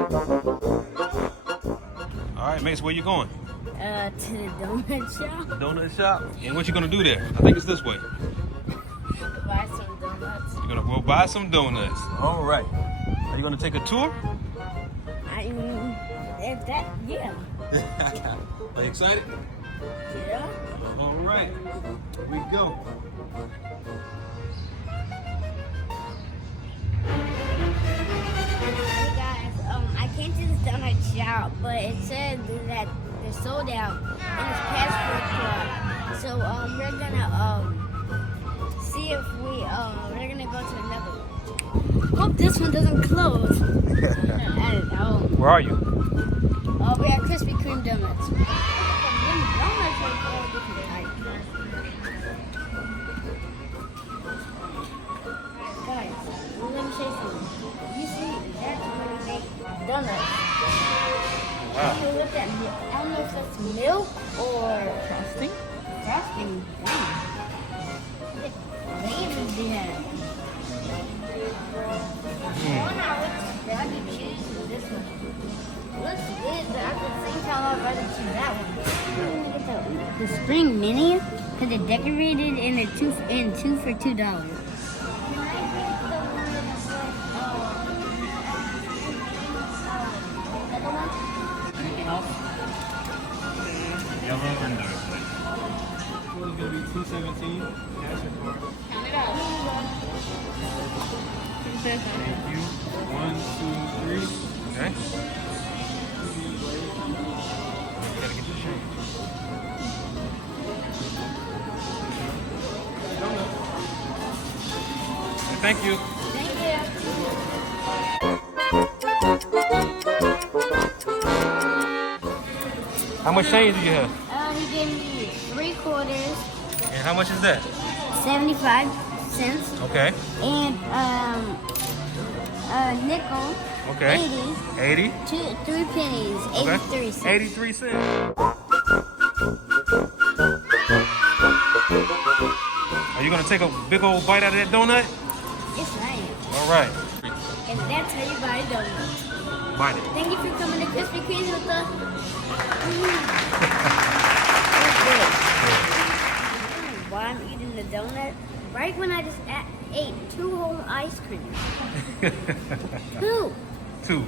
All right, Mace, where you going? To the donut shop. Donut shop. And what you gonna do there? I think it's this way. Buy some donuts. You're gonna go buy some donuts. All right. Are you gonna take a tour? Yeah. Are you excited? Yeah. All right. Here we go. Hey guys, I came to this donut shop, but it said that they're sold out and it's past 4 o'clock. So we're gonna see if we're gonna go to another one. Hope this one doesn't close. I don't know. Where are you? We have Krispy Kreme donuts. Donuts are all different types. Guys, let me show you something. You see, that's when we make donuts. I Wow. don't know what that milk. I don't know if that's milk or frosting. Frosting. Damn. Layers they have. I wonder which I could choose this one. Looks good, but at the same time, I'd rather choose that one. I'm gonna get the spring mini because they're decorated and they're two for $2. Anything else? Yellow and dark. It's gonna be $2.17. Cash or card? Count it out. Thank you. 1, 2, 3. Okay. Gotta get your change. Thank you. Thank you. How much change do you have? He gave me 3 quarters, And how much is that? 75 cents, Okay. and a nickel, Okay. 80, 80. 3 pennies, 83 cents. 83 cents. Are you gonna take a big old bite out of that donut? Yes, I am. All right. And that's how you buy donuts. Bite it. Thank you for coming to Krispy Kreme with us. Why I'm eating the donut? Right when I just ate 2 whole ice creams. 2. 2.